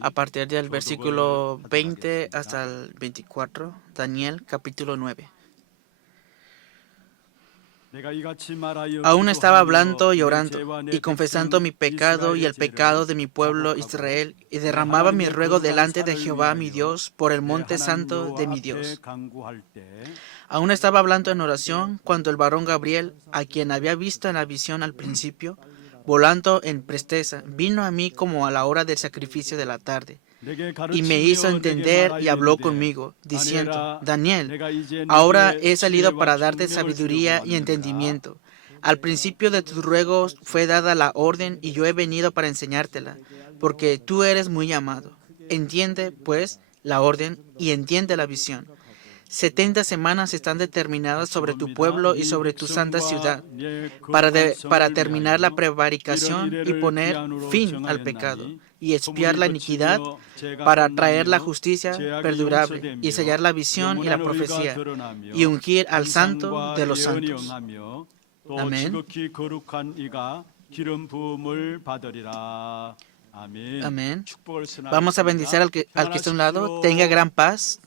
a partir del versículo 20 hasta el 24, Daniel capítulo 9. Aún estaba hablando y orando, y confesando mi pecado y el pecado de mi pueblo Israel, y derramaba mi ruego delante de Jehová mi Dios por el monte santo de mi Dios. Aún estaba hablando en oración cuando el varón Gabriel, a quien había visto en la visión al principio, volando en presteza, vino a mí como a la hora del sacrificio de la tarde, y me hizo entender y habló conmigo, diciendo: Daniel, ahora he salido para darte sabiduría y entendimiento. Al principio de tus ruegos fue dada la orden y yo he venido para enseñártela, porque tú eres muy amado. Entiende, pues, la orden y entiende la visión. 70 semanas están determinadas sobre tu pueblo y sobre tu santa ciudad, para terminar la prevaricación y poner fin al pecado, y expiar la iniquidad, para traer la justicia perdurable, y sellar la visión y la profecía, y ungir al santo de los santos. Amén. Amén. Vamos a bendecir al que está a un lado. Tenga gran paz.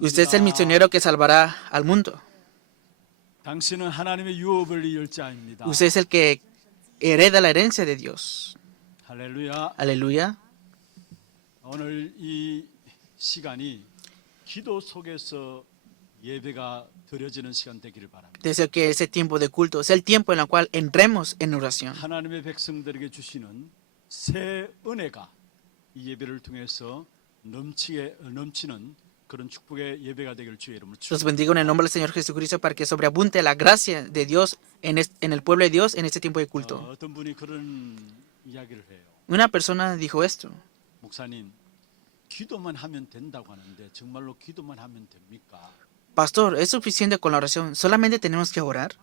Usted es el misionero que salvará al mundo. Usted es el que hereda la herencia de Dios. Aleluya. Deseo que ese tiempo de culto sea el tiempo en el cual entremos en oración. Los bendigo en el nombre del Señor Jesucristo para que sobreabunde la gracia de Dios en el pueblo de Dios en este tiempo de culto. Una persona dijo esto: Pastor, ¿es suficiente con la oración? ¿Solamente tenemos que orar?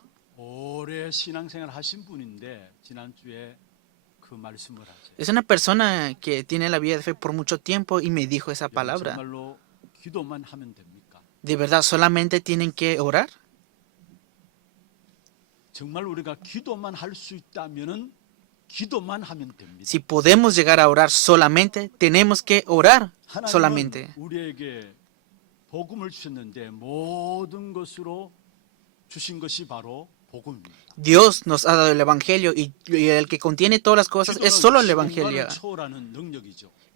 Es una persona que tiene la vida de fe por mucho tiempo y me dijo esa palabra. ¿De verdad solamente tienen que orar? Si podemos llegar a orar solamente, tenemos que orar solamente. Dios nos ha dado el Evangelio y el que contiene todas las cosas es solo el Evangelio.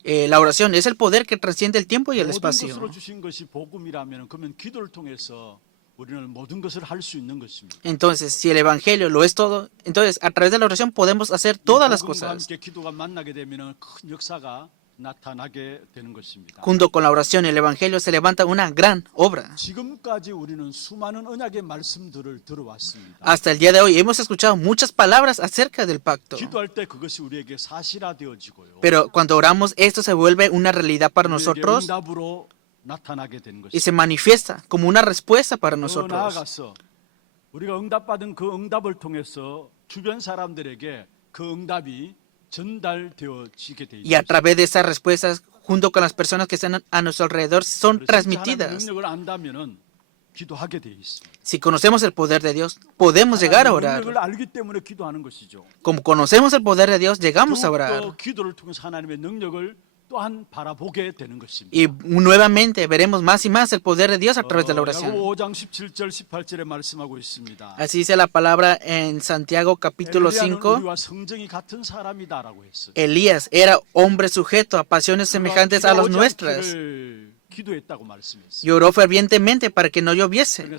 La oración es el poder que trasciende el tiempo y el espacio. Entonces, si el Evangelio lo es todo, entonces a través de la oración podemos hacer todas las cosas. Junto con la oración y el Evangelio se levanta una gran obra. Hasta el día de hoy hemos escuchado muchas palabras acerca del pacto. Pero cuando oramos, esto se vuelve una realidad para nosotros y se manifiesta como una respuesta para nosotros. Y a través de esas respuestas, junto con las personas que están a nuestro alrededor, son transmitidas. Si conocemos el poder de Dios, podemos llegar a orar. Como conocemos el poder de Dios, llegamos a orar. Y nuevamente veremos más y más el poder de Dios a través de la oración. Así dice la palabra en Santiago capítulo 5. Elías era hombre sujeto a pasiones semejantes a las nuestras. Y oró fervientemente para que no lloviese.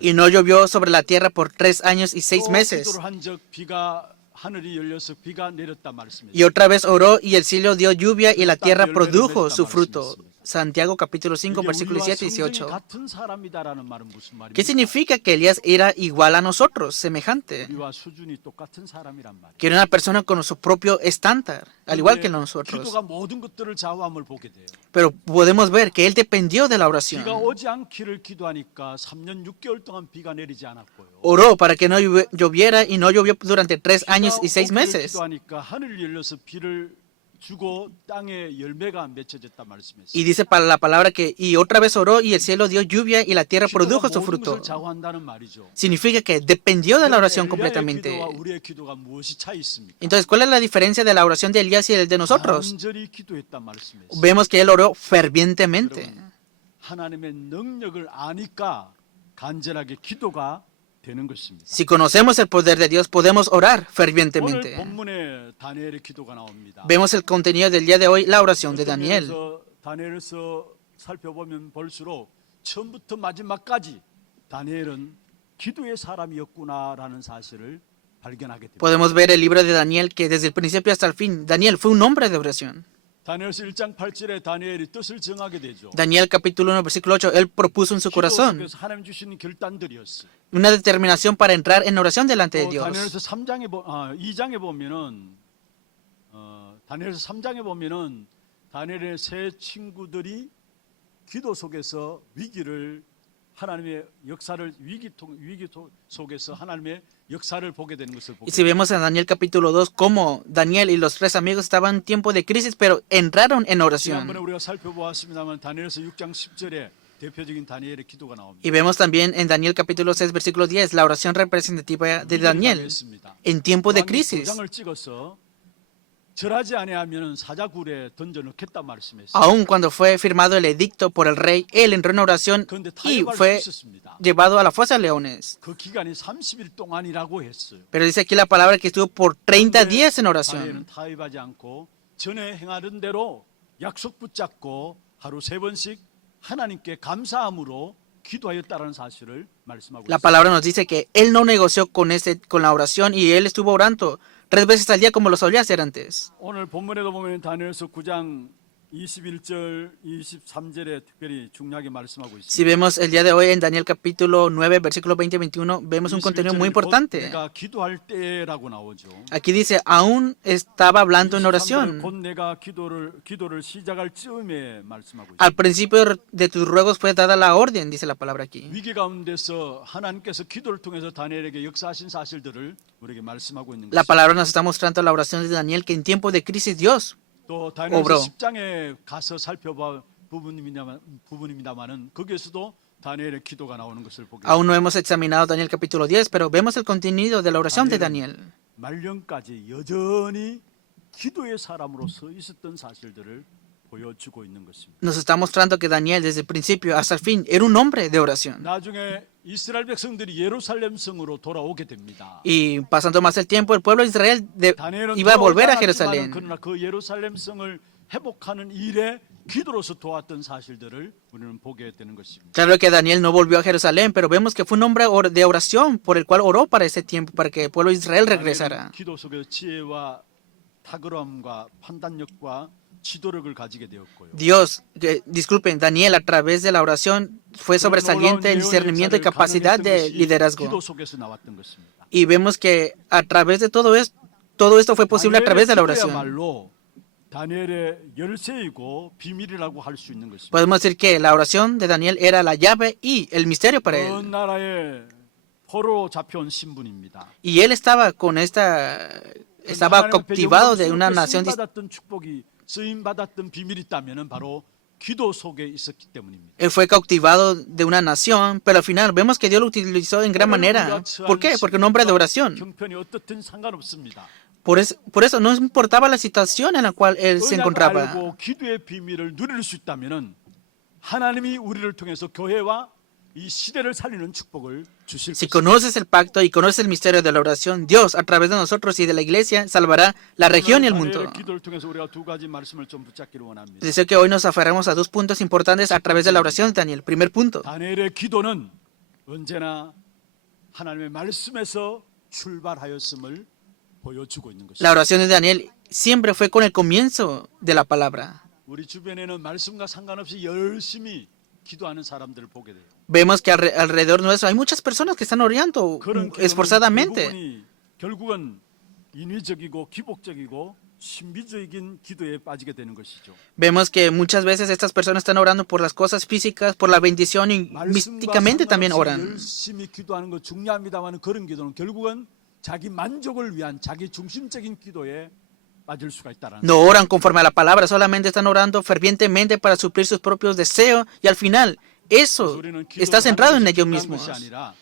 Y no llovió sobre la tierra por 3 años y 6 meses. Y otra vez oró y el cielo dio lluvia y la tierra produjo su fruto. Santiago capítulo 5 versículos 7 y 18. ¿Qué significa que Elías era igual a nosotros, semejante? Que era una persona con su propio estándar, al igual que nosotros. Pero podemos ver que él dependió de la oración. Oró para que no lloviera y no llovió durante 3 años y 6 meses. 주고 땅에 열매가 맺혀졌다 말씀했어요. Y dice para la palabra que, y otra vez oró y el cielo dio lluvia y la tierra produjo su 모든 fruto. 것을 좌우한다는 말이죠. Significa que dependió de la oración 엘리야의 completamente. 기도와 우리의 기도가 무엇이 차이 있습니까? Entonces, ¿cuál es la diferencia de la oración de Elías y el de nosotros? 간절히 기도했단 말씀이었어요. Vemos que él oró fervientemente. 하나님의 능력을 아니까 간절하게 기도가 되는 것입니다. Si conocemos el poder de Dios, podemos orar 오늘 fervientemente. 본문에 다니엘의 기도가 나옵니다. Vemos el contenido del día de hoy, la oración de Daniel. 다니엘에서 살펴보면 볼수록 처음부터 마지막까지 다니엘은 기도의 사람이었구나라는 사실을 발견하게 됩니다. Podemos ver el libro de Daniel que desde el principio hasta el fin, Daniel fue un hombre de oración. 다니엘서 1장 8절에 다니엘이 뜻을 정하게 되죠. Daniel capítulo 1 versículo 8, él propuso en su 기도 corazón 속에서 하나님 주시는 결단들이었어요. una determinación para entrar en oración delante de Dios. 다니엘서 2장에 보면은 다니엘서 3장에 보면은 다니엘의 세 친구들이 기도 속에서 위기를 하나님의 역사를 위기 속에서 하나님의 역사를 보게 되는 것을 보게 Y si vemos en Daniel capítulo 2 cómo Daniel y los tres amigos estaban en tiempo de crisis, pero entraron en 지난번에 oración. 우리가 살펴보았습니다만 다니엘서 6장 10절에 대표적인 다니엘의 기도가 나옵니다. Y vemos también en Daniel capítulo 6 versículo 10 la oración representativa de Daniel en tiempo de crisis. 도장을 찍어서 절하지 아니하면 사자굴에 던져 넣겠다 말씀했어요. Aun cuando fue firmado el edicto por el rey, él entró en oración 그런데 y 타협할 수 fue 있었습니다. llevado a la fosa de leones. 그 기간이 30일 동안이라고 했어요. Pero dice aquí la palabra que estuvo por 30 días en 다니엘은 oración. 타협하지 않고 전에 행하던 대로 약속 붙잡고 하루 3번씩 하나님께 감사함으로 기도하였다라는 사실을 말씀하고 La 있습니다. palabra nos dice que él no negoció con la oración y él estuvo orando 3 veces al día como lo solía hacer antes. 오늘 본문에도 보면 다니엘서 9장 21절, 23절에 특별히 중요하게 말씀하고 Si 있습니다. vemos el día de hoy en Daniel capítulo 9, versículo 20 y 21, vemos un contenido muy 21절에 곧 importante. 내가 기도할 때라고 나오죠. Aquí dice, aún estaba hablando en 23절에 oración. 곧 내가 기도를 시작할 즈음에 말씀하고 있습니다. Al principio de tus ruegos fue dada la orden, dice la palabra aquí. 위기 가운데서 하나님께서 기도를 통해서 다니엘에게 역사하신 사실들을 우리에게 말씀하고 있는 La 것입니다. palabra nos está mostrando la oración de Daniel que en tiempo de crisis Dios 또 다니엘서 오브로. 10장에 가서 살펴볼 부분입니다만은 거기에서도 다니엘의 기도가 나오는 것을 보게 Aún no hemos examinado Daniel capítulo 10, pero vemos el contenido de la oración de Daniel. 말년까지 여전히 기도의 사람으로 서 있었던 사실들을 보여주고 있는 것입니다. Nos está mostrando que Daniel desde el principio hasta el fin era un hombre de oración. 나중에 이스라엘 백성들이 예루살렘 성으로 돌아오게 됩니다. Y pasando más el tiempo, el pueblo de Israel 다니엘은 iba a volver a 돌아오지 않았지만 Jerusalén. 그러나 그 예루살렘 성을 회복하는 일에 기도로서 도왔던 사실들을 우리는 보게 되는 것입니다. Claro que Daniel no volvió a Jerusalén, pero vemos que fue un hombre de oración por el cual oró para ese tiempo, para que el pueblo de Israel regresara. 다니엘은 기도 속에서 지혜와 탁월함과 판단력과 지도력을 가지게 되었고요. Dios, disculpen, Daniel a través de la oración fue sobresaliente en discernimiento y capacidad de liderazgo. 기도 속에서 나왔던 것입니다. Y vemos que a través de todo esto fue posible a través de la oración. 기도야말로 다니엘의 열쇠이고 비밀이라고 할 수 있는 것입니다. Podemos decir que la oración de Daniel era la llave y el misterio para 그 él. 나라의 포로 잡혀온 신분입니다. Y él estaba cautivado de una nación 받았던 축복이 쓰임 받았던 비밀이 있다면은 바로 기도 속에 있었기 때문입니다. Él fue cautivado de una nación, pero al final vemos que Dios lo utilizó en gran manera. ¿Por qué? Porque un hombre de oración. 형편이 어떻든 상관없습니다. Por eso no importaba la situación en la cual él se 언약 encontraba. 알고 기도의 비밀을 누릴 수 있다면은 하나님이 우리를 통해서 교회와 이 시대를 살리는 축복을 주실 Si 것입니다. conoces el pacto y conoces el misterio de la oración, Dios, a través de nosotros y de la iglesia, salvará la región y el mundo. 다니엘의 기도를 통해서 우리가 두 가지 말씀을 좀 붙잡기를 원합니다. Deseo que hoy nos aferremos a 2 puntos importantes a través de la oración de Daniel. Primer punto, 다니엘의 기도는 언제나 하나님의 말씀에서 출발하였음을 보여주고 있는 것입니다. la oración de Daniel siempre fue con el comienzo de la palabra. 우리 주변에는 말씀과 상관없이 열심히 기도하는 사람들을 보게 돼요. Vemos que alrededor nuestro hay muchas personas que están orando 그런 esforzadamente. 결국은 인위적이고 기복적이고 신비적인 기도에 빠지게 되는 것이죠. Vemos que muchas veces estas personas están orando por las cosas físicas, por la bendición y místicamente también oran. 열심히 기도하는 거 중요합니다만 그런 기도는 결국은 자기 만족을 위한 자기 중심적인 기도에 빠질 수가 있다는 no oran conforme a la palabra, solamente están orando fervientemente para suplir sus propios deseos y al final eso 우리는 está 기도를 centrado 하는 en 것이 ellos 중요한 mismos. 것이 아니라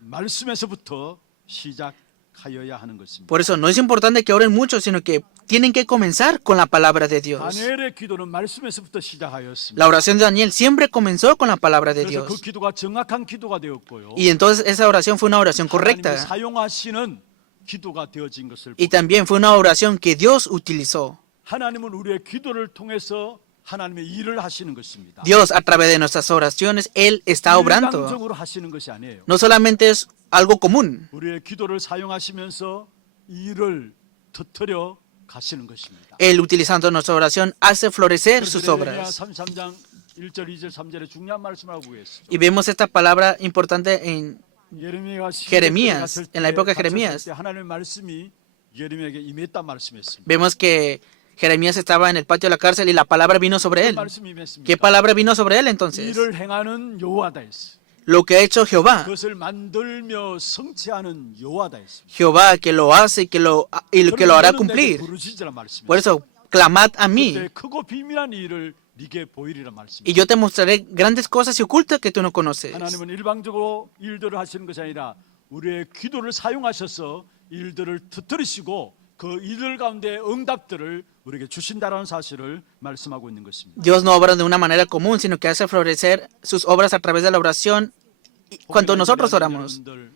말씀에서부터 시작하여야 하는 것입니다. Por eso no es importante que oren mucho, sino que tienen que comenzar con la palabra de Dios. 다니엘의 기도는 말씀에서부터 시작하였습니다. La oración de Daniel siempre comenzó con la palabra de 그래서 그 Dios. 기도가 정확한 기도가 되었고요. Y entonces esa oración fue una oración 하나님이 correcta. 사용하시는 기도가 되어진 것을 Y también fue una oración que Dios utilizó. 하나님은 우리의 기도를 통해서 하나님의 일을 하시는 것입니다. Dios, a través de nuestras oraciones, Él está obrando. 일방적으로 하시는 것이 아니에요. No solamente es algo común. 우리의 기도를 사용하시면서 일을 터뜨려 가시는 것입니다. Él, utilizando nuestra oración, hace florecer sus 그래서 예레미야 obras. 33장 1절, 2절, 3절에 중요한 말씀을 하고 계시죠. Y vemos esta palabra importante en 예레미야가 Jeremías, 갇혔을 en la época de 때 Jeremías. 하나님의 말씀이 예레미야에게 임했단 말씀이었습니다. Vemos que Jeremías estaba en el patio de la cárcel y la palabra vino sobre 그 él. 말씀이 임했습니다. ¿Qué palabra vino sobre él entonces? 일을 행하는 여호와다 했어요. Lo que ha hecho Jehová. 그것을 만들며 성취하는 여호와다 했습니다. Jehová que lo hace y que lo hará cumplir. 부르짖으라 말씀이었어요. Por eso, clamad a mí 그때 크고 비밀한 일을 네게 보이리라 y 말씀이었어요. yo te mostraré grandes cosas y ocultas que tú no conoces. 하나님은 일방적으로 일들을 하시는 것이 아니라 우리의 기도를 사용하셔서 일들을 터뜨리시고 그 일들 가운데 응답들을 우리에게 주신다라는 사실을 말씀하고 있는 것입니다. Dios no obra de una manera común, sino que hace florecer sus obras a través de la oración cuando nosotros oramos. 여러분들,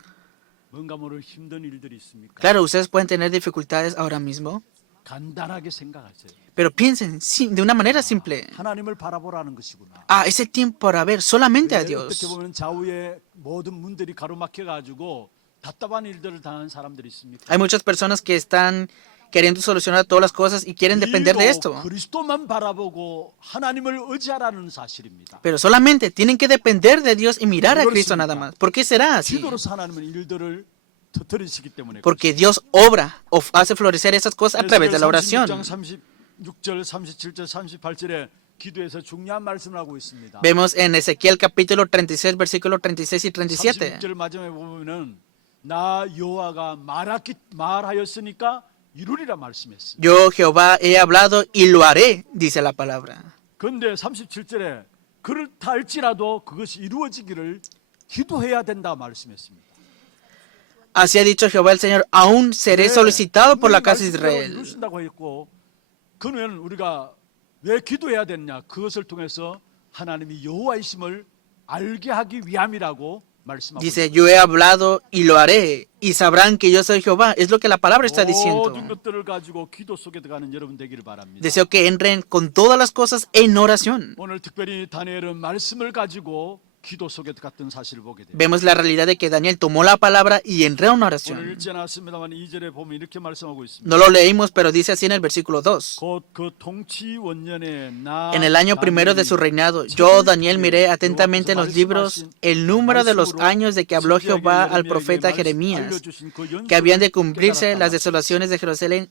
뭔가 모를 힘든 일들이 있습니까? Claro, ustedes pueden tener dificultades ahora mismo, 간단하게 생각하세요. pero piensen de una manera simple. 하나님을 바라보라는 것이구나. Es el tiempo para ver solamente a 어떻게 Dios. 보면 좌우의 모든 문들이 가로막혀 가지고 답답한 일들을 당하는 사람들이 있습니까? Hay muchas personas que están queriendo solucionar todas las cosas y quieren depender de esto. 그리스도만 바라보고 하나님을 의지하라는 사실입니다. Pero solamente tienen que depender de Dios y mirar a Cristo nada más. ¿Por qué será así? 기도로서 하나님은 일들을 터뜨리시기 때문에. Porque Dios obra o hace florecer esas cosas a través de la oración. 36절, 37절, 38절에 기도에서 중요한 말씀을 하고 있습니다. Vemos en Ezequiel capítulo 36, versículos 36 y 37. 36절 마지막에 보면은 나 여호와가 말하였으니까 이루리라 말씀했습니다. Yo Jehová he hablado y lo haré, dice la palabra. 그런데 37절에 그렇다 할지라도 그것이 이루어지기를 기도해야 된다 말씀했습니다. Así ha dicho Jehová el Señor, aún seré solicitado por la casa de Israel. 이루신다고 했고 그는 우리가 왜 기도해야 되느냐? 그것을 통해서 하나님이 여호와이심을 알게 하기 위함이라고 말씀하고 Dice, yo he hablado y lo haré, y sabrán que yo soy Jehová. Es lo que la palabra está diciendo. 모든 것들을 가지고 기도 속에 들어가는 여러분 되기를 바랍니다. Deseo que entren con todas las cosas en oración. 오늘 특별히 다니엘은 말씀을 가지고 기도 속에 들어갔던 사실을 보게 됩니다. Vemos la realidad de que Daniel tomó la palabra y entró a una 오늘 oración. 읽지 않았습니다만 2절에 보면 이렇게 말씀하고 있습니다. No lo leímos, pero dice así en el versículo 2. 곧 그 통치 원년에 나 En el año primero de su reinado, yo, Daniel, miré atentamente en los libros el número de los años de que habló Jehová al profeta Jeremías, que habían de cumplirse las desolaciones de Jerusalén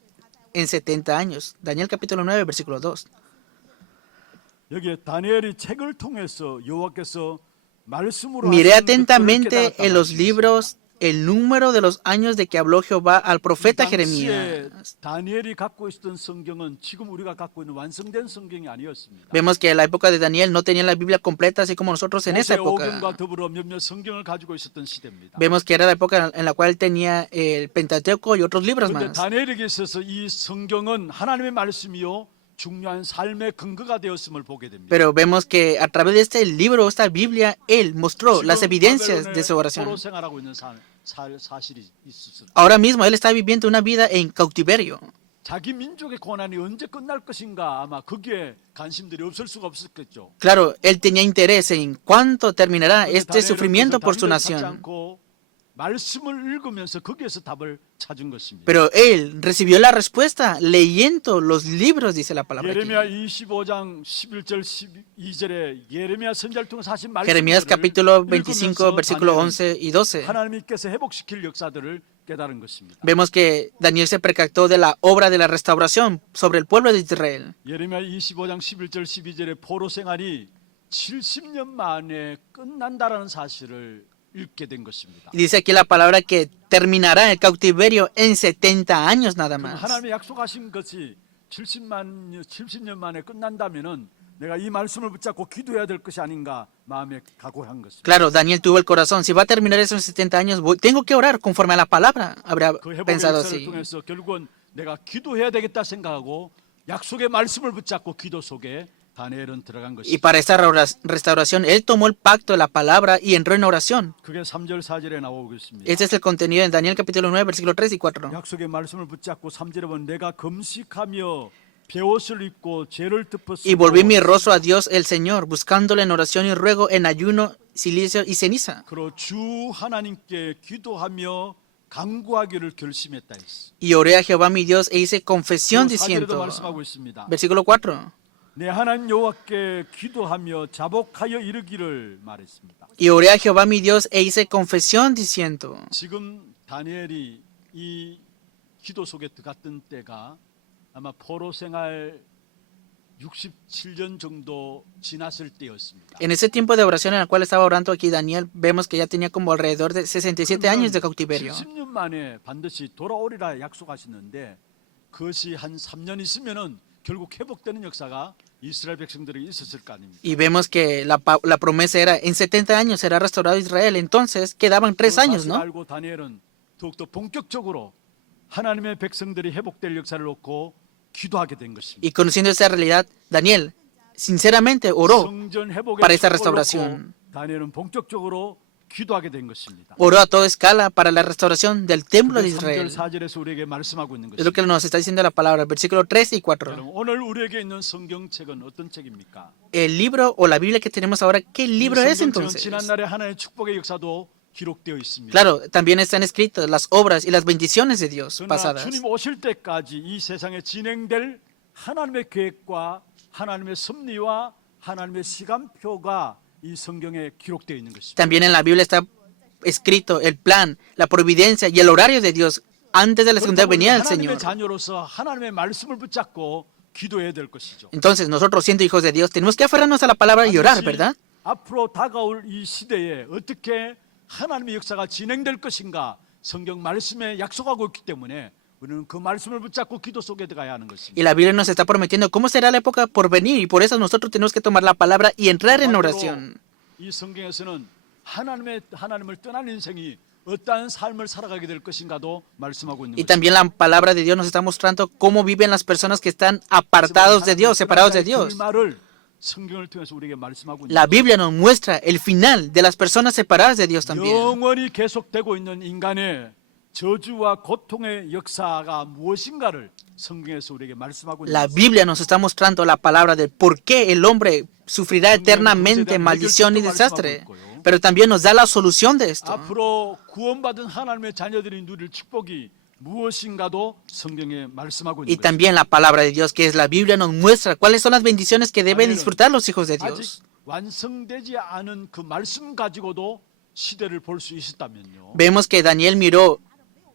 en 70 años. Daniel capítulo 9, versículo 2. 여기에 다니엘이 책을 통해서 여호와께서 말씀으로 Miré 하신 것들을 atentamente 깨달았다 en los 말씀했습니다. libros el número de los años de que habló Jehová al profeta 당시에 Jeremías. 다니엘이 갖고 있었던 성경은 지금 우리가 갖고 있는 완성된 성경이 아니었습니다. Vemos que en la época de Daniel no tenían la Biblia completa, así como nosotros en esta 모세 오경과 época. 더불어 몇몇 성경을 가지고 있었던 시대입니다. Vemos que era la época en la cual tenía el Pentateuco y otros libros 그런데 más. 다니엘에게 있어서 이 성경은 하나님의 말씀이요 중요한 삶의 근거가 되었음을 보게 됩니다. Pero vemos que a través de este libro, esta Biblia, él mostró las evidencias de su oración. 포로 생활하고 있는 사실이 있었습니다. Ahora mismo él está viviendo una vida en cautiverio. 자기 민족의 고난이 언제 끝날 것인가 아마 거기에 관심들이 없을 수가 없었겠죠. Claro, él tenía interés en cuánto terminará 그런데 este 다니엘은 sufrimiento por su 그래서 답을 찾지 nación. 않고 말씀을 읽으면서 거기에서 답을 찾은 것입니다. Pero él recibió la respuesta leyendo los libros, dice la palabra aquí. 예레미야 25장 11절 12절에 예레미야 선지자를 통해서 하신 Jeremías 말씀들을 capítulo 25, 읽으면서 versículo 다니엘은 11 y 12. 하나님께서 회복시킬 역사들을 깨달은 것입니다. Vemos que Daniel se percató de la obra de la restauración sobre el pueblo de Israel. 예레미야 25장 11절 12절에 포로 생활이 70년 만에 끝난다라는 사실을 읽게 된 것입니다. Y dice aquí la palabra que terminará el cautiverio en 70 años nada 그럼 más. 하나님이 약속하신 것이 70년 만에 끝난다면은 내가 이 말씀을 붙잡고 기도해야 될 것이 아닌가 마음에 각오한 것입니다. Claro, Daniel tuvo el corazón. Si va a terminar eso en 70 años, tengo que orar conforme a la palabra. Habría 그 회복의 pensado 역사를 así. 통해서 결국은 내가 기도해야 되겠다 생각하고 약속의 말씀을 붙잡고 기도 속에 다니엘은 들어간 Y 것입니다. para esta restauración, él tomó el pacto de la palabra y entró en oración. 그게 3절 4절에 나오고 있습니다. Este es el contenido en Daniel capítulo 9, versículo 3 y 4. 약속의 말씀을 붙잡고 3절에 보면 내가 금식하며 베옷을 입고 죄를 덮었으고 Y volví mi rostro a Dios el Señor, buscándole en oración y ruego, en ayuno, silicio y ceniza. 그로 주 하나님께 기도하며 간구하기를 결심했다 했어. Y oré a Jehová mi Dios e hice confesión 4절에도 diciendo, 말씀하고 있습니다. versículo 4. 내 하나님 여호와께 기도하며 자복하여 이르기를 말했습니다. Y oré a Jehová mi Dios e hice confesión diciendo. 지금 다니엘이 이 기도 속에 들어갔던 때가 아마 포로 생활 67년 정도 지났을 때였습니다. En ese tiempo de oración en el cual estaba orando aquí Daniel, vemos que ya tenía como alrededor de 67 años de cautiverio. 70년 만에 반드시 돌아오리라 약속하셨는데 그것이 한 3년 있으면은 결국 회복되는 역사가 이스라엘 백성들에게 있었을 거 아닙니까? Y vemos que la promesa era, en 70 años será restaurado Israel. Entonces quedaban 3 años, 사실을 ¿no? 알고 다니엘은 더욱더 본격적으로 하나님의 백성들이 회복될 역사를 놓고 기도하게 된 것입니다. Y conociendo esta realidad, Daniel sinceramente oró 성전 회복의 para esta 축복을 restauración. 놓고 다니엘은 본격적으로 기도하게 된 것입니다. Oró a toda escala para la restauración del templo de 3절 Israel. 4절에서 우리에게 말씀하고 있는 Es lo 것입니다. que nos está diciendo la palabra, versículo 3 y 4. 여러분, 오늘 우리에게 있는 성경책은 어떤 책입니까? El libro o la Biblia que tenemos ahora, ¿qué libro 이 es 성경책은 entonces? 지난날의 하나님의 축복의 역사도 기록되어 있습니다. Claro, también están escritas las obras y las bendiciones de Dios 그러나 pasadas. 주님 오실 때까지 이 세상에 진행될 하나님의 계획과 하나님의 섭리와 하나님의 시간표가 이 성경에 기록되어 있는 것입니다. También en la Biblia está escrito el plan, la providencia y el horario de Dios antes de la segunda venida del 하나님의 Señor. 자녀로서 하나님의 말씀을 붙잡고 기도해야 될 것이죠. Entonces, nosotros siendo hijos de Dios, tenemos que aferrarnos a la palabra y orar, 반드시 ¿verdad? 앞으로 다가올 이 시대에 어떻게 하나님의 역사가 진행될 것인가 성경 말씀에 약속하고 있기 때문에 우리는 그 말씀을 붙잡고 기도 속에 들어가야 하는 Y 것입니다. la Biblia nos está prometiendo cómo será la época por venir y por eso nosotros tenemos que tomar la palabra y entrar en oración. 이 성경에서는 하나님을 떠난 인생이 어떠한 삶을 살아가게 될 것인가도 말씀하고 있는 Y 것입니다. también la palabra de Dios nos está mostrando cómo viven las personas que están apartados de Dios, separados de Dios. 말을 성경을 통해서 우리에게 말씀하고 있는 La Biblia nos muestra el final de las personas separadas de Dios también. 영원히 계속되고 있는 인간의 저주와 고통의 역사가 무엇인가를 성경에서 우리에게 말씀하고 있는 La 것입니다. Biblia nos está mostrando la palabra de por qué el hombre sufrirá eternamente maldición y desastre. Pero también nos da la solución de esto. 앞으로 구원받은 하나님의 자녀들이 누릴 축복이 무엇인가도 성경에 말씀하고 Y 있는 것입니다. también la palabra de Dios, que es la Biblia, nos muestra cuáles son las bendiciones que deben disfrutar los hijos de 아직 Dios. 완성되지 않은 그 말씀 가지고도 시대를 볼 수 있었다면요. Vemos que Daniel miró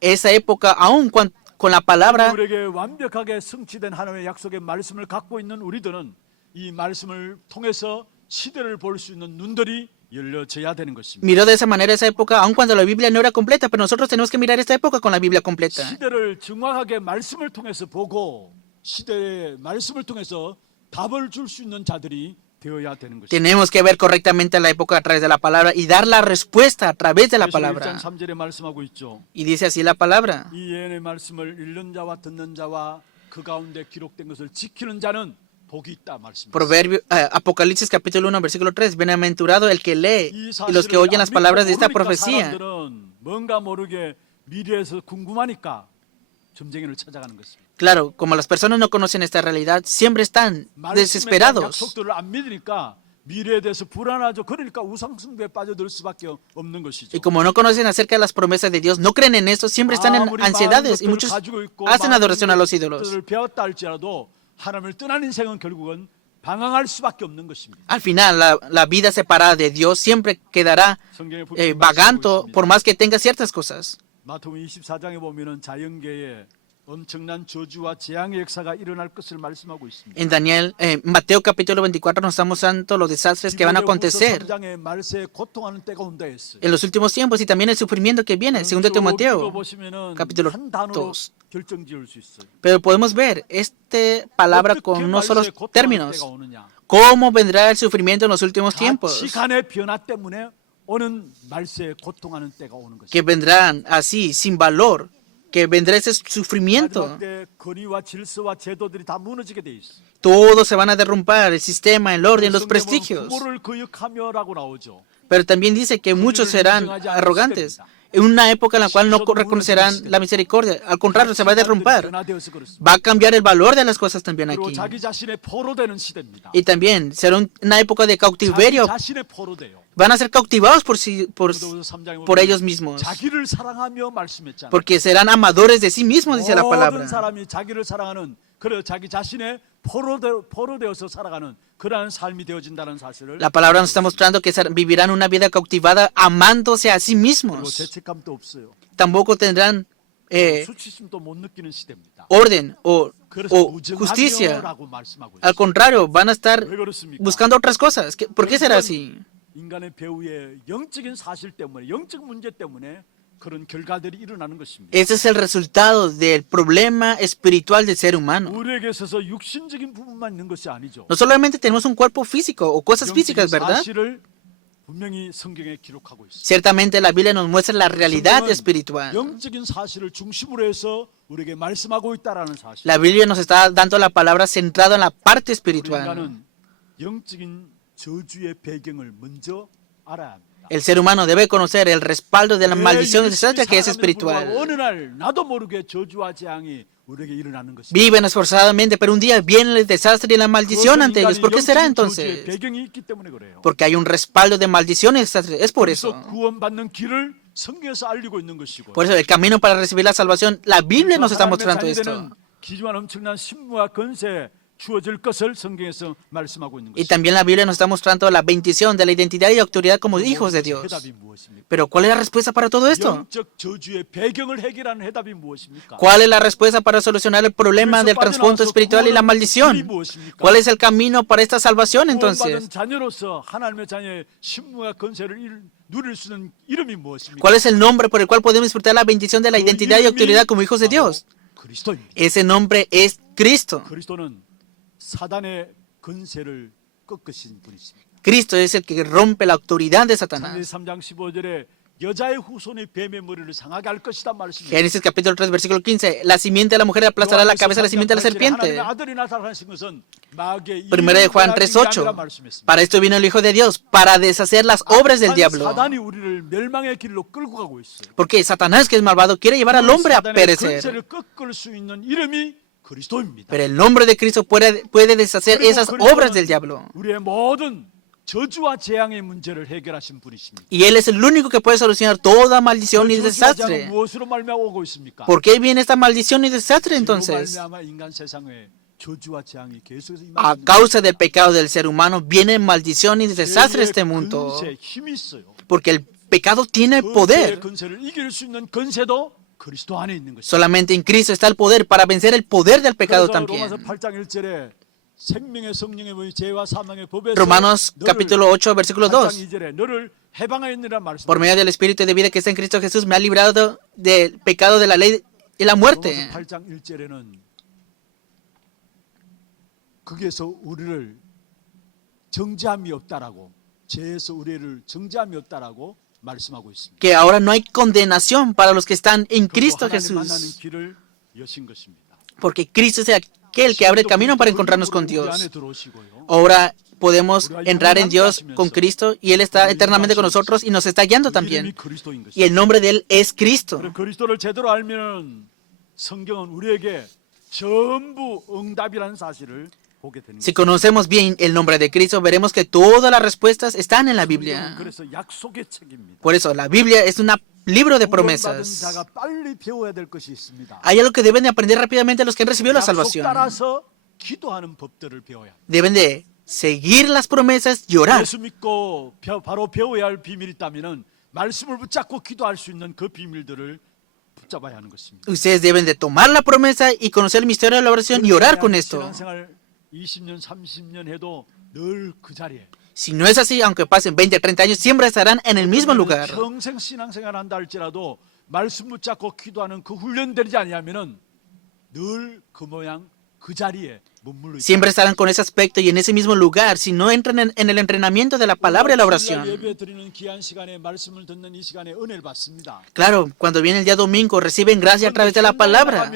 esa época aún con la palabra. 우리에게 완벽하게 성취된 하나님의 약속의 말씀을 갖고 있는 우리들은 이 말씀을 통해서 시대를 볼 수 있는 눈들이 열려져야 되는 것입니다. Miró de esa manera esa época, aun cuando la Biblia no era completa, pero nosotros tenemos que mirar esta época con la Biblia completa. 시대를 정확하게 말씀을 통해서 보고 시대의 말씀을 통해서 답을 줄 수 있는 자들이 되어야 되는 것입니다. Tenemos que ver correctamente la época a través de la palabra y dar la respuesta a través de la 그래서 1장 palabra. 3절에 말씀하고 있죠. Y dice así la palabra. 이 예언의 말씀을 읽는 자와 듣는 자와 그 가운데 기록된 것을 지키는 자는 복이 있다 말씀입니다. Apocalipsis capítulo 1 versículo 3. Bienaventurado el que lee 이 y los que oyen las palabras de esta 모르니까 profecía. 사람들은 뭔가 모르게 미래에서 궁금하니까 점쟁이를 찾아가는 것입니다. Claro, como las personas no conocen esta realidad, siempre están 말씀에 대한 desesperados. 약속들을 안 믿으니까 미래에 대해서 불안하죠. 그러니까 우상숭배에 빠져들 수밖에 없는 것이죠. Y como no conocen acerca de las promesas de Dios, no creen en esto, siempre están en 아무리 ansiedades y 많은 muchos 것들을 가지고 있고 hacen 많은 adoración a los ídolos. 것들을 배웠다 할지라도 하나님을 떠난 인생은 결국은 방황할 수밖에 없는 것입니다. Al final, la vida separada de Dios siempre quedará 성경에 분명히 vagando 말씀하고 por 있습니다. más que tenga ciertas cosas. 마태복음 24장에 보면은 자연계에 엄청난 저주와 재앙의 역사가 일어날 것을 말씀하고 있습니다. En Mateo capítulo 24 nos está mostrando los desastres que van a acontecer 3장의 말세에 고통하는 때가 온다 했어요. en los últimos tiempos y también el sufrimiento que viene, según de Timoteo, 보시면은 capítulo 한 단어로 2. 결정지을 수 있어요. Pero podemos ver esta palabra 어떻게 con unos solos 말세에 고통하는 términos. 때가 오느냐. ¿Cómo vendrá el sufrimiento en los últimos tiempos? 가치관의 변화 때문에 오는 말세에 고통하는 때가 오는 것입니다. Que vendrán así, sin valor, que vendrá ese sufrimiento. 마지막 때 권위와 질서와 제도들이 다 무너지게 돼 있어. Todos se van a derrumbar, el sistema, el orden, los 성경은 prestigios. 부모를 거역하며라고 나오죠. Pero también dice que muchos serán arrogantes en una época en la cual no reconocerán la misericordia. Al contrario, se va a derrumbar. Va a cambiar el valor de las cosas también 그리고 aquí. 자기 자신의 포로되는 시대입니다. Y también será una época de 자기 cautiverio. 자신의 포로돼요. Van a ser cautivados por 고린도후서 3장에 por 보면 ellos mismos. 자기를 사랑하며 말씀했잖아요. Porque serán amadores de sí mismos, dice la 모든 palabra. 사람이 자기를 사랑하는 그래 자기 자신의 포로되어서 살아가는 그러한 삶이 되어진다는 사실을 La palabra nos está mostrando que vivirán una vida cautivada amándose a sí 그리고 mismos. 죄책감도 없어요. Tampoco tendrán 수치심도 못 느끼는 시대입니다. orden o 그래서 justicia. 무증하며라고 말씀하고 Al 있어요. contrario, van a estar 왜 그렇습니까? buscando otras cosas. ¿Por qué será así? 인간의 배후의 영적인 사실 때문에 영적 문제 때문에 그런 결과들이 일어나는 것입니다. Ese es el resultado del problema espiritual del ser humano. 우리에게 있어서 육신적인 부분만 있는 것이 아니죠. No solamente tenemos un cuerpo físico o cosas 영적인 físicas, ¿verdad? 사실을 분명히 성경에 기록하고 있습니다. Ciertamente la Biblia nos muestra la realidad 성경은 espiritual. 영적인 사실을 중심으로 해서 우리에게 말씀하고 있다라는 사실. La Biblia nos está dando la palabra centrada en la parte espiritual. 인간은 영적인 저주의 배경을 먼저 알아야 합니다. El ser humano debe conocer el respaldo de la maldición desastre que es espiritual. 어느 날 나도 모르게 저주와 재앙이 우리에게 일어나는 것입니다. Viven esforzadamente, pero un día viene el desastre y la maldición ante ellos. ¿Por qué será entonces? 배경이 있기 때문에 그래요. Porque hay un respaldo de maldición y desastre. Es por eso. 그래서 구원받는 길을 성경에서 알리고 있는 것이고. Por eso el camino para recibir la salvación, la Biblia nos está mostrando esto. 기주한 엄청난 신무와 건세 주어질 것을 성경에서 말씀하고 있는 Y 것입니다. también la Biblia nos está mostrando la bendición de la identidad y autoridad como hijos de Dios. 해답이 무엇입니까? Pero ¿cuál es la respuesta para todo esto? 영적 저주의 배경을 해결하는 해답이 무엇입니까? ¿Cuál es la respuesta para solucionar el problema del trasfondo espiritual y la maldición? ¿Cuál es el camino para esta salvación entonces? 구원받은 자녀로서 하나님의 자녀의 신무와 건세를 누릴 수 있는 이름이 무엇입니까? ¿Cuál es el nombre por el cual podemos disfrutar la bendición de la identidad y autoridad como hijos de Dios? 그리스도입니다. Ese nombre es Cristo. 그리스도는 사단의 건세를 꺾으신 분이십니다. Cristo es el que rompe la autoridad de Satanás. 창세기 3장 15절에 여자의 후손이 뱀의 머리를 상하게 할 것이다 말씀입니다. Génesis capítulo 3 versículo 15. La simiente de la mujer aplastará la cabeza de la simiente de la serpiente. 하나님의 아들이 나타나신 것은 마귀의 Primera de Juan 3:8. Para esto vino el Hijo de Dios, para deshacer las obras del diablo. 사단이 우리를 멸망의 길로 끌고 가고 있어요. Porque Satanás, que es malvado, quiere llevar al hombre a 사단의 perecer. 건세를 꺾을 수 있는 이름이 그리스도입니다. Pero el nombre de Cristo puede deshacer esas obras del diablo. 우리의 모든 저주와 재앙의 문제를 해결하신 분이십니다. Y Él es el único que puede solucionar toda maldición y 저주와 재앙은 desastre. 무엇으로 말미암아 오고 있습니까? ¿Por qué viene esta maldición y desastre entonces? 말미암아 인간 세상에 저주와 재앙이 계속해서 A 임하고 causa del pecado del ser humano viene maldición y desastre a este mundo. 건세 힘이 있어요. Porque el pecado tiene 그 poder. 건세를 이길 수 있는 건세도 그리스도 안에 있는 것입니다. Solamente en Cristo está el poder para vencer el poder del pecado 그래서 로마서 también. 8장 1절에 생명의 성령의 의 죄와 사망의 법에서 Romanos capítulo 8 versículo 2. 2절에 너를 해방하였느라 말씀. Por medio del Espíritu de vida que está en Cristo Jesús me ha librado del pecado de la ley y la muerte. 8장 1절에는 거기에서 우리를 정죄함이 없다라고 죄에서 우리를 정죄함이 없다라고 말씀하고 있습니다. Que ahora no hay condenación para los que están en Cristo 하나님 만나는 Jesús. 길을 여신 것입니다. Porque Cristo es aquel que abre el camino para encontrarnos con 우리 안에 Dios. 들어오시고요. Ahora podemos entrar en Dios con Cristo y Él está eternamente con nosotros y nos está guiando 이름이 también. 그리스도인 Y el 것입니다. nombre de Él es Cristo. 그리고 그리스도를 제대로 알면 성경은 우리에게 전부 응답이라는 사실을 보게 되는 Si 것입니다. conocemos bien el nombre de Cristo, veremos que todas las respuestas están en la Biblia. 그래서 약속의 책입니다. Por eso, la Biblia es un libro de 구원받은 promesas. 자가 빨리 배워야 될 것이 있습니다. Hay algo que deben de aprender rápidamente los que han recibido la 약속 salvación. 따라서 기도하는 법들을 배워야 합니다. Deben de seguir las promesas y orar. 예수 믿고 바로 배워야 할 비밀이 있다면은 말씀을 붙잡고 기도할 수 있는 그 비밀들을 붙잡아야 하는 것입니다. Ustedes deben de tomar la promesa y conocer el misterio de la oración y orar con esto. 신앙생활 20년, 30년 해도 늘 그 자리에. Si no es así, aunque pasen 20, 30 años, siempre estarán en el mismo lugar. 평생 신앙생활 한다 할지라도 말씀 붙잡고 기도하는 그 훈련되지 아니하면은 늘 그 모양 그 자리에 머물러 있다. Siempre estarán con ese aspecto y en ese mismo lugar si no entran en el entrenamiento de la palabra y la oración. 예배 드리는 귀한 시간에 말씀을 듣는 이 시간에 은혜를 받습니다. Claro, cuando viene el día domingo reciben gracia a través de la palabra.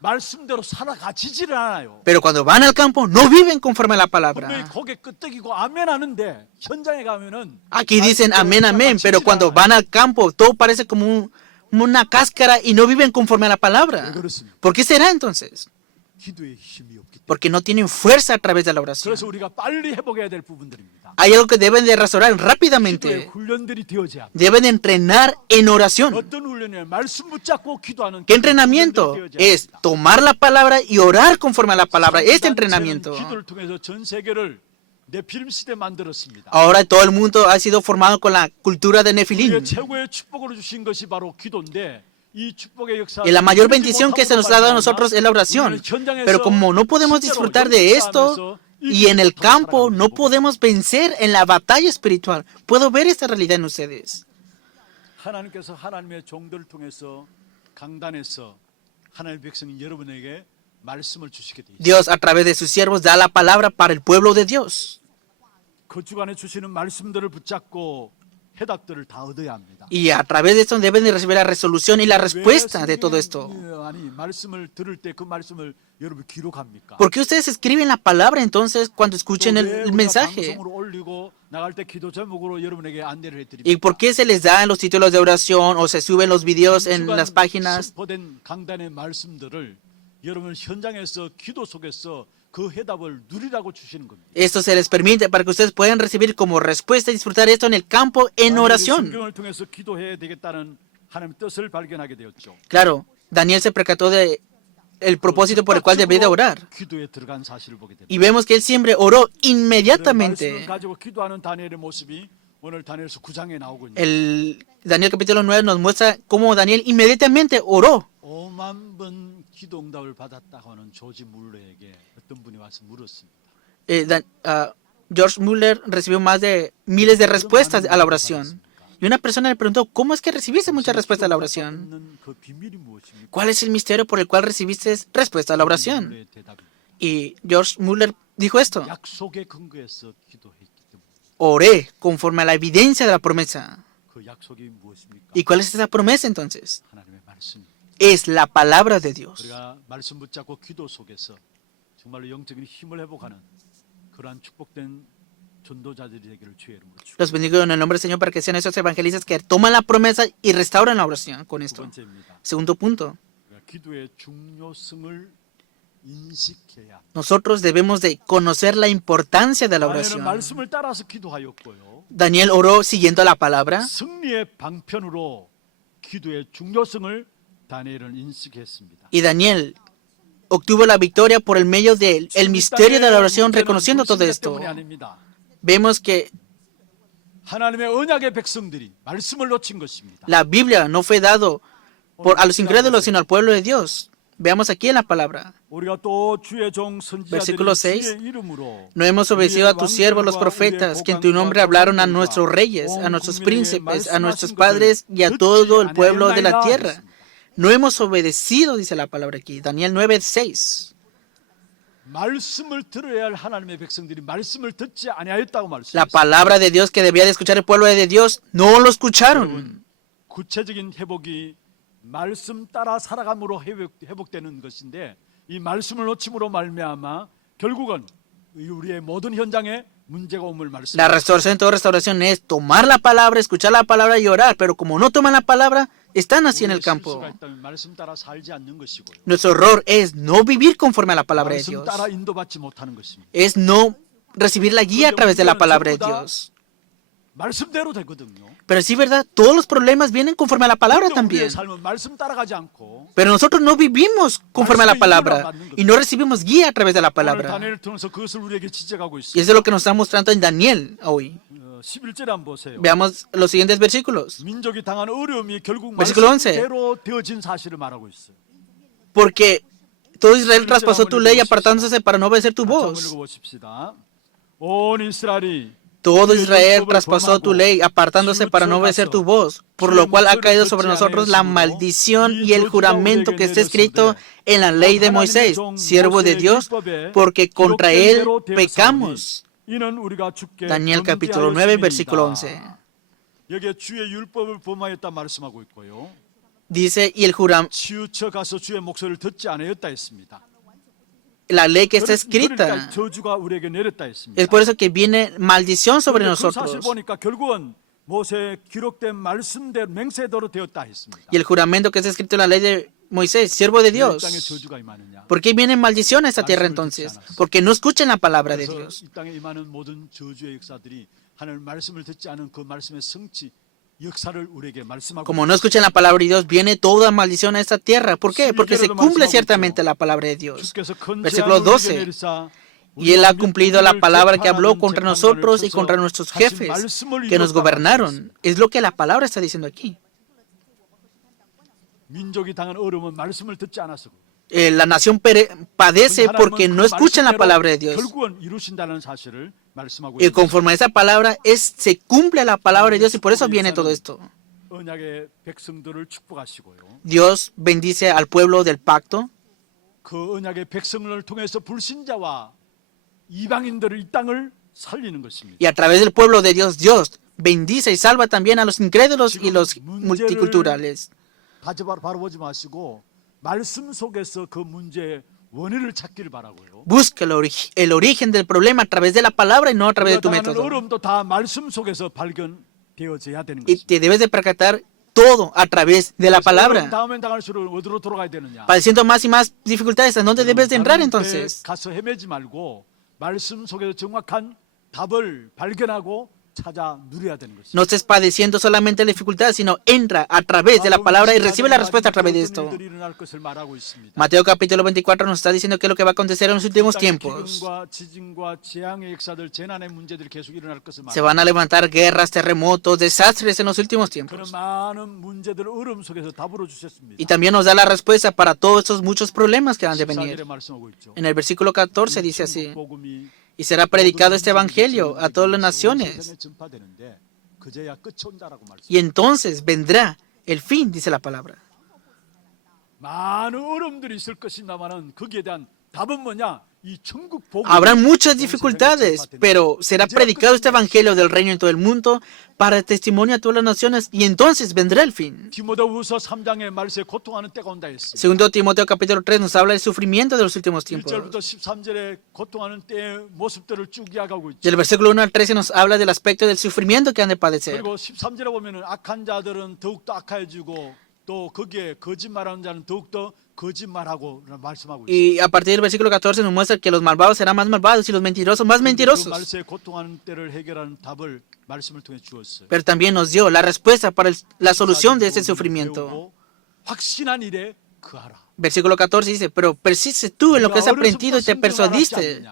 말씀대로 살아가지지를 않아요. Pero cuando van al campo no viven conforme a la 분명히 palabra. 고개 끄덕이고 아멘 하는데 현장에 가면은 Aquí dicen amén, amén, pero cuando van al campo todo parece como una cáscara y no viven conforme a la palabra. ¿Por qué será entonces? 기도의 힘이 없기 때문에. Porque no tienen fuerza a través de la oración. 그래서 우리가 빨리 회복해야 될 부분들입니다. Hay algo que deben de restaurar 기도의 rápidamente. 훈련들이 되어져야 합니다. Deben de entrenar en oración. 어떤 훈련이에요? 말씀 붙잡고 기도하는 ¿Qué entrenamiento? Es tomar la palabra y orar conforme a la palabra. Este entrenamiento. 기도를 통해서 전 세계를 네필림 시대 만들었습니다. Ahora todo el mundo ha sido formado con la cultura de 우리의 Nefilim. 최고의 축복으로 주신 것이 바로 기도인데 이 축복의 역사 Y la mayor bendición que se nos ha dado a nosotros es la oración. Pero como no podemos disfrutar de esto y en el campo no podemos vencer en la batalla espiritual, puedo ver esta realidad en ustedes. 하나님께서 하나님의 종들을 통해서 강단에서 하나님의 백성 여러분에게 말씀을 주시게 돼 있습니다. Dios a través de sus siervos da la palabra para el pueblo de Dios. 그 주간에 주시는 말씀들을 붙잡고 해답들을 다 얻어야 합니다. Y a través de esto deben de recibir la resolución y la respuesta de todo esto. 아니 말씀을 들을 때 그 말씀을 여러분 기록합니까? ¿Por qué ustedes escriben la palabra entonces cuando escuchen el mensaje? 방송으로 올리고 나갈 때 기도 제목으로 여러분에게 안내를 해드립니다. ¿Y por qué se les da en los títulos de oración o se suben los videos en las páginas? 선포된 강단의 말씀들을 여러분 현장에서 기도 속에서 그 해답을 누리라고 주시는 겁니다. Esto se les permite para que ustedes puedan recibir como respuesta y disfrutar esto en el campo en oración. 성경을 통해서 기도해야 되겠다는 하나님의 뜻을 발견하게 되었죠. Claro, Daniel se percató de el propósito por el cual debía de orar. 기도에 들어간 사실을 보게 됩니다. Y vemos que él siempre oró 말씀을 inmediatamente. 가지고 기도하는 다니엘의 모습이 오늘 다니엘서 9장에 나오고 있습니다. El Daniel capítulo 9 nos muestra cómo Daniel inmediatamente oró. 5만 번 기도 응답을 받았다고 하는 조지 물러에게 어떤 분이 와서 물었습니다. George Muller recibió más de miles de respuestas a la oración. Y una persona le preguntó, ¿cómo es que recibiste muchas respuestas a la oración? 받는 그 비밀이 무엇입니까? ¿Cuál es el misterio por el cual recibiste respuesta a la oración? 물러의 대답입니다. Y George Muller dijo esto, 약속에 근거해서 기도했기 때문에. oré conforme a la evidencia de la promesa. 그 약속이 무엇입니까? ¿Y cuál es esa promesa entonces? 하나님의 말씀입니다. Es la palabra de Dios. 우리가 말씀 붙잡고 기도 속에서 정말로 영적인 힘을 회복하는 그러한 축복된 전도자들이 되기를 주의 이름으로 축복합니다. Los bendigo en el nombre del Señor para que sean esos evangelistas que toman la promesa y restauran la oración con 두 esto. 번째입니다. Segundo punto, 우리가 기도의 중요성을 인식해야. nosotros debemos de conocer la importancia de la 다니엘은 oración. 말씀을 따라서 기도하였고요. Daniel oró siguiendo la palabra 승리의 방편으로 기도의 중요성을 다니엘은 인식했습니다. y Daniel obtuvo la victoria por el medio del misterio de la oración, reconociendo todo esto. 때문이 아닙니다. Vemos que 하나님의 언약의 백성들이 말씀을 놓친 것입니다. la Biblia no fue dado a los incrédulos, sino al pueblo de Dios. Veamos aquí en la palabra. 우리가 또 주의 종 Versículo 선지자들이 6. 주의 이름으로 No hemos obedecido a tus siervos los profetas, que en tu nombre hablaron a nuestros reyes, a nuestros príncipes, a nuestros padres y a todo el pueblo de la tierra. No hemos obedecido, dice la palabra aquí. Daniel 9:6. 말씀을 들어야 할 하나님의 백성들이 말씀을 듣지 아니하였다고 La 말씀했습니다. palabra de Dios que debía de escuchar el pueblo de Dios, no lo escucharon. 구체적인 회복이 말씀 따라 살아감으로 회복되는 것인데 이 말씀을 놓침으로 말미암아 결국은 우리의 모든 현장에 문제가 옴을 La 말씀합니다. restauración en toda restauración es tomar la palabra, escuchar la palabra y orar, pero como no toman la palabra, están así en el campo. 실수가 있다면 말씀 따라 살지 않는 것이고요. Nuestro error es no vivir conforme a la palabra de 말씀 Dios. 따라 인도받지 못하는 것입니다. Es no recibir la guía a través de la palabra de Dios. 말씀대로 되거든요. Pero sí, ¿verdad? Todos los problemas vienen conforme a la palabra 근데 también. 우리의 삶은 말씀 따라가지 않고 Pero nosotros no vivimos conforme a la palabra y no recibimos guía a través de la 오늘 palabra. 다니엘을 통해서 그것을 우리에게 지적하고 Y 있습니다. eso es lo que nos está mostrando en Daniel hoy. 11절에 한번 보세요. Veamos los siguientes versículos. 민족이 당한 어려움이 결국 Versículo 11. 말씀대로 되어진 사실을 말하고 있어요. Porque todo Israel traspasó tu ley apartándose para no obedecer tu 같이 한번 voz. 읽어보십시다. 온 이스라엘이 Todo Israel traspasó tu ley apartándose para no obedecer tu voz, por lo cual ha caído sobre nosotros la maldición y el juramento que está escrito en la ley de Moisés, siervo de Dios, porque contra él pecamos. 이는 우리가 주께 Daniel capítulo 9, versículo 11. 여기에 주의 율법을 범하였다 말씀하고 있고요. Dice, y el juramento, 치우쳐 가서 주의 목소리를 듣지 않았다 했습니다. la ley que está 그러니까 escrita, 저주가 우리에게 내렸다 했습니다. es por eso que viene maldición sobre 그 사실 nosotros. 보니까 결국은 모세에 기록된 말씀대로 맹세대로 되었다 했습니다. Y el juramento que está escrito en la ley de Moisés, siervo de 이 땅에 Dios. 저주가 임하느냐? ¿Por qué viene maldición a esta tierra entonces? Porque no escuchan la palabra de 그래서 Dios. 이 땅에 임하는 모든 저주의 역사들이 하나님 말씀을 듣지 않은 그 말씀의 성취 역사를 우리에게 말씀하고 Como no escuchan la palabra de Dios, viene toda maldición a esta tierra. ¿Por qué? Porque se cumple ciertamente la palabra de Dios. 주께서 큰 Versículo 재앙을 12. 우리에게 내리사 Y Él ha cumplido la 우리를 palabra que habló 재판하는 contra 재판관을 nosotros y 쳐서 contra nuestros 하신 jefes 말씀을 que nos 이뤘다 gobernaron. Es lo que la palabra está diciendo aquí. 민족이 당한 어려움은 말씀을 듣지 않아서 La nación padece porque no escuchan la palabra de Dios. 결국은 이루신다는 사실을 말씀하고 Y conforme a esa palabra, se cumple la palabra de Dios y por eso viene todo esto. 언약의 백성들을 축복하시고요. Dios bendice al pueblo del pacto. 그 언약의 백성을 통해서 불신자와 이방인들을 이 땅을 살리는 것입니다. Y a través del pueblo de Dios, Dios bendice y salva también a los incrédulos y los multiculturales. 바로 보지 마시고 말씀 속에서 그 문제의 원인을 찾기를 바라고요. Busca el origen del problema a través de la palabra y no a través de tu 당하는 método. 어려움도 다 말씀 속에서 발견되어져야 되는 Y 것입니다. te debes de percatar todo a través de la palabra. 다음엔 당할수록 어디로 돌아가야 되느냐? Padeciendo más y más dificultades, ¿en dónde debes de entrar entonces? 가서 헤매지 말고 말씀 속에서 정확한 답을 발견하고 찾아 누려야 되는 것입니다. No estés padeciendo solamente la dificultad, sino entra a través de la palabra y recibe la respuesta a través de esto. Mateo capítulo 24 nos está diciendo qué es lo que va a acontecer en los últimos tiempos. Se van a levantar guerras, terremotos, desastres en los últimos tiempos. Y también nos da la respuesta para todos estos muchos problemas que han de venir. En el versículo 14 dice así: y será predicado este evangelio a todas las naciones. Y entonces vendrá el fin, dice la palabra. Habrán muchas dificultades, pero será predicado este evangelio del reino en todo el mundo para testimonio a todas las naciones y entonces vendrá el fin. Segundo Timoteo capítulo 3 nos habla del sufrimiento de los últimos tiempos. Del versículo 1 al 13 nos habla del aspecto del sufrimiento que han de padecer. 그리고 13절에 보면은 악한 자들은 더욱더 악해지고 또 거기에 거짓말하는 자는 더욱더 거짓말하고 말씀하고 있습니다. Y a partir del versículo 14 nos muestra que los malvados serán más malvados y los mentirosos más mentirosos. 그 말세에 고통하는 때를 해결하는 답을 말씀을 통해 주었어요. Pero también nos dio la respuesta para la solución de ese sufrimiento. 확신한 일에 그하라. Versículo 14 dice: pero persiste tú en lo que has aprendido y te persuadiste,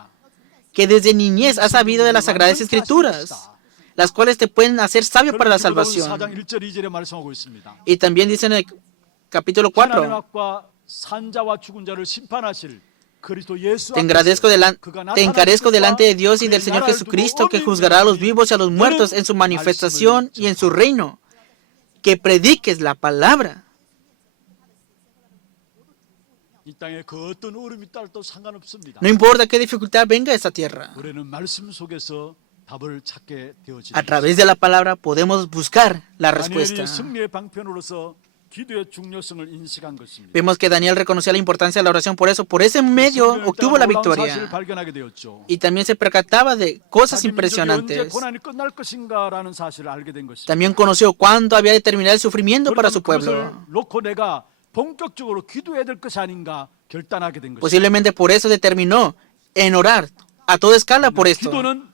que desde niñez has sabido de las sagradas escrituras, las cuales te pueden hacer sabio para la salvación. 4장 1절 2절에 말씀하고 있습니다. Y también dice en el capítulo 4: 산자와 죽은 자를 심판하실 그리스도 예수 te encarezco delante de Dios y del Señor Jesucristo, que juzgará a los vivos y a los muertos en su manifestación y en su reino, que prediques la palabra. 이 땅에 그 어떤 어려움이 있다도 상관없습니다. No importa qué dificultad venga a esta tierra, 우리는 말씀 속에서 답을 찾게 되어지는 a través de la palabra podemos buscar la respuesta. 다니엘이 승리의 방편으로서 기도의 중요성을 인식한 것입니다. Vemos que Daniel reconoció la importancia de la oración, por eso, por ese medio obtuvo la victoria. 사실을 발견하게 되었죠. Y también se percataba de cosas 자기 민족이 언제 impresionantes. 고난이 끝날 것인가라는 사실을 알게 된 것입니다. También conoció cuándo había de terminar el sufrimiento para su 그것을 pueblo. 놓고 내가 본격적으로 기도해야 될 것이 아닌가 결단하게 된 것입니다. Posiblemente por eso determinó en orar a toda escala por esto. 기도는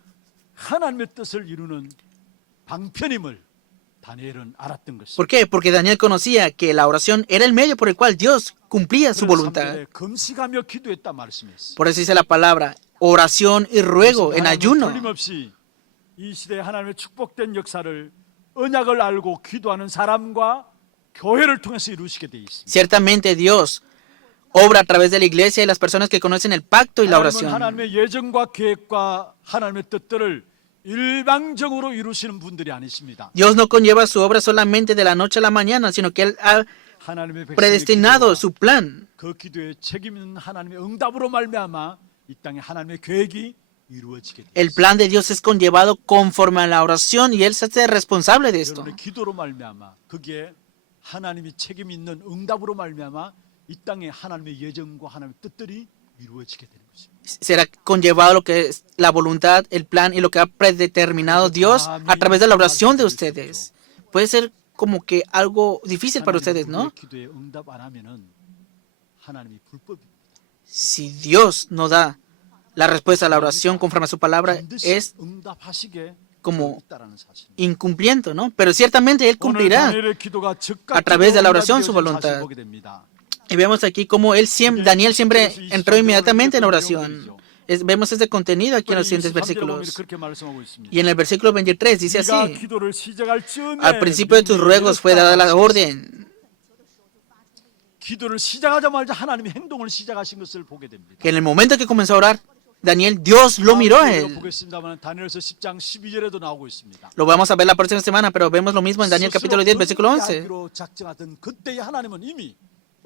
하나님의 뜻을 이루는 방편임을 다니엘은 알았던 것입니다. ¿Por qué? Porque Daniel conocía que la oración era el medio por el cual Dios cumplía su voluntad. 금식하며 기도했다 말씀했어요. Por eso dice la palabra, oración y ruego en ayuno. 틀림없이 이 시대에 하나님의 축복된 역사를 언약을 알고 기도하는 사람과 교회를 통해서 이루시게 되어 있습니다. Ciertamente Dios obra a través de la iglesia y las personas que conocen el pacto y la 하나님은 oración. 하나님의 예정과 계획과 하나님의 뜻들을 일방적으로 이루시는 분들이 아니십니다. Dios no conlleva su obra solamente de la noche a la mañana, sino que Él ha 하나님의 백성의 predestinado 기도와 su plan. 그 기도에 책임 있는 하나님의 응답으로 말미암아 이 땅에 하나님의 계획이 이루어지게 됩니다. El plan de Dios es conllevado conforme a la oración y Él se hace responsable de esto. 여러분의 기도로 말미암아 그게 하나님이 책임 있는 응답으로 말미암아 이 땅에 하나님의 예정과 하나님의 뜻들이 이루어지게 되는 것입니다. Será conllevado lo que es la voluntad, el plan y lo que ha predeterminado Dios a través de la oración de ustedes. Puede ser como que algo difícil para ustedes, ¿no? 기도에 응답 안 하면은 하나님이 불법입니다. Si Dios no da la respuesta a la oración conforme a su palabra, es 응답하시게 como 있다라는 사실. incumpliendo, ¿no? Pero ciertamente Él cumplirá a través de la oración su voluntad. Y vemos aquí cómo Daniel siempre entró inmediatamente en oración. Vemos este contenido aquí en los siguientes versículos. Y en el versículo 23 dice así: al principio de tus ruegos fue dada la orden. 기도를 시작하자마자 하나님이 행동을 시작하신 것을 보게 됩니다. Que en el momento que comenzó a orar, Daniel, Dios lo miró a él. 보겠습니다만 다니엘서 10장 12절에도 나오고 있습니다. Lo vamos a ver la próxima semana, pero vemos lo mismo en Daniel capítulo 10, versículo 11. 작정하던 그때의 하나님은 이미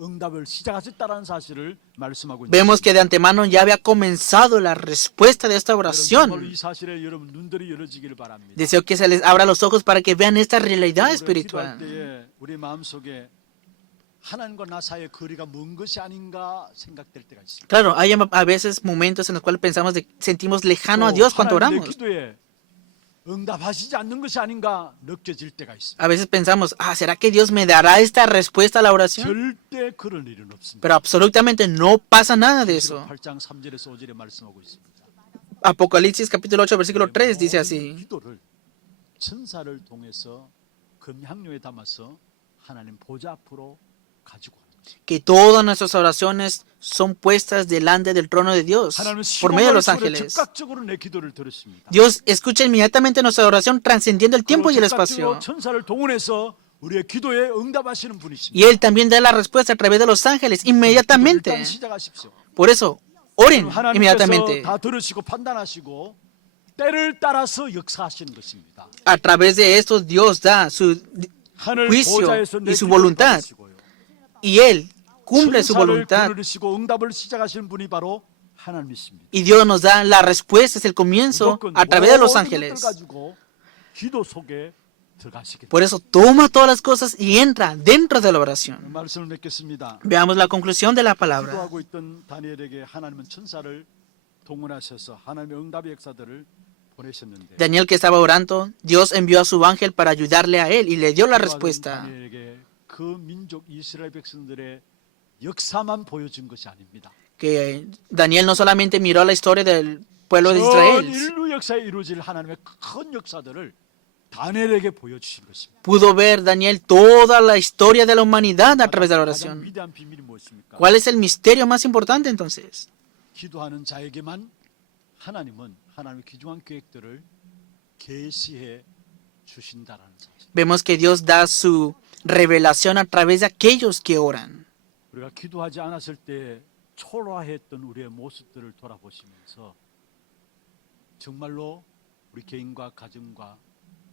응답을 시작하셨다는 사실을 말씀하고 있습니다. Vemos que de antemano ya había comenzado la respuesta de esta 정말 oración. 이 사실에 여러분 눈들이 열어지기를 바랍니다. Deseo que se les abra los ojos para que vean esta realidad 기도할 espiritual. 때에 우리 마음속에 하나님과 나 사이의 거리가 먼 것이 아닌가 생각될 때가 있습니다. Claro, hay a veces momentos en los cuales sentimos lejano a Dios cuando 하나님의 oramos. 기도에 응답하시지 않는 것이 아닌가 느껴질 때가 있습니다. A veces pensamos, ¿será que Dios me dará esta respuesta a la oración? 절대 그럴 일은 없습니다. Pero absolutamente no pasa nada de eso. 8장 3절에서 5절에 말씀하고 있습니다. Apocalipsis capítulo 8, versículo 3 dice así: 기도를 천사를 통해서 금향료에 담아서 하나님 보좌 앞으로 가지고 가는 것입니다. que todas nuestras oraciones son puestas delante del trono de Dios 하나님은 por medio de los 시공간을 ángeles. 즉각적으로 내 기도를 들으십니다. Dios escucha inmediatamente nuestra oración transcendiendo el tiempo y el espacio. 천사를 동원해서 우리의 기도에 응답하시는 분이십니다. Y Él también da la respuesta a través de los ángeles inmediatamente. 일단 시작하십시오. Por eso, oren 하나님께서 inmediatamente. 다 들으시고 판단하시고 때를 따라서 역사하시는 것입니다. A través de esto, Dios da su 하늘 juicio 보좌에서 내 y su 기도를 voluntad. 받으시고요. Y Él cumple su 천사를 voluntad. 부르시고 응답을 시작하시는 분이 바로 하나님이십니다. Y Dios nos da la respuesta, es el comienzo 무조건 a través de los 모든 ángeles. 것들 가지고 기도 속에 들어가시게 Por eso, toma todas las cosas y entra dentro de la oración. 말씀을 맺겠습니다. Veamos la conclusión de la palabra. 기도하고 있던 다니엘에게 하나님은 천사를 동원하셔서 하나님의 응답의 역사들을 보내셨는데 Daniel, que estaba orando, Dios envió a su ángel para ayudarle a él y le dio la respuesta. 다니엘에게 그 민족 이스라엘 백성들의 역사만 보여준 것이 아닙니다. Que Daniel no solamente miró la historia del pueblo de 전 Israel, 인류 역사에 이루어질 하나님의 큰 역사들을 다니엘에게 보여주신 것입니다. pudo ver Daniel toda la historia de la humanidad a través de la 가장 oración. 위대한 비밀이 무엇입니까? ¿Cuál es el misterio más importante entonces? 기도하는 자에게만 하나님은 하나님의 귀중한 계획들을 계시해 주신다라는 사실. Vemos que Dios da su revelación a través de aquellos que oran. 우리가 기도하지 않았을 때 초라했던 우리의 모습들을 돌아보시면서 정말로 우리 개인과 가정과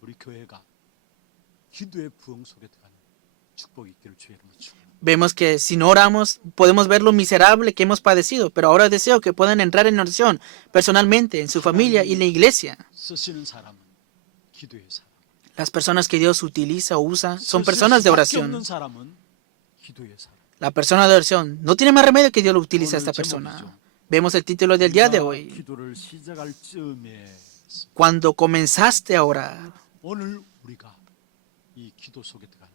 우리 교회가 기도의 부흥 속에 들어가는 축복이 있기를 주의 이름으로 축원합니다. Vemos que si no oramos, podemos ver lo miserable que hemos padecido, pero ahora deseo que puedan entrar en oración personalmente, en su familia y en la iglesia. 쓰시는 사람은 기도의 사람. Las personas que Dios utiliza o usa son personas de 없는 oración. 사람은 기도의 사람. La persona de oración no tiene más remedio que Dios lo utilice a esta persona. Vemos el título del día de hoy. 기도를 시작할 즈음에 Cuando comenzaste a orar, 오늘 우리가 이 기도 속에 들어가는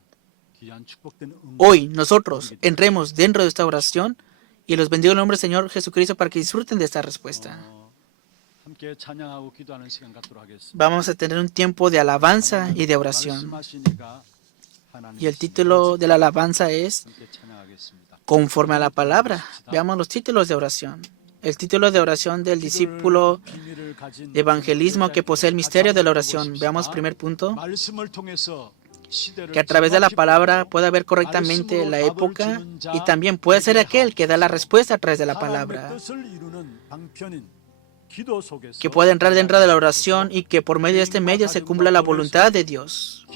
귀한 축복된 응답. hoy nosotros entremos dentro de esta oración y los bendigo en el nombre del Señor Jesucristo para que disfruten de esta respuesta. 함께 찬양하고 기도하는 시간 갖도록 하겠습니다. Vamos a tener un tiempo de alabanza y de oración. 말씀하시니까 하나님 Y el título de la alabanza es 함께 찬양하겠습니다. Conforme a la palabra. Veamos los títulos de oración. El título de oración del discípulo de evangelismo que posee el misterio de la oración. Veamos primer punto. Que a través de la palabra pueda ver correctamente la época y también puede ser aquel que da la respuesta a través de la palabra. Que pueda entrar dentro de la oración y que por medio de este medio se cumpla la voluntad de Dios.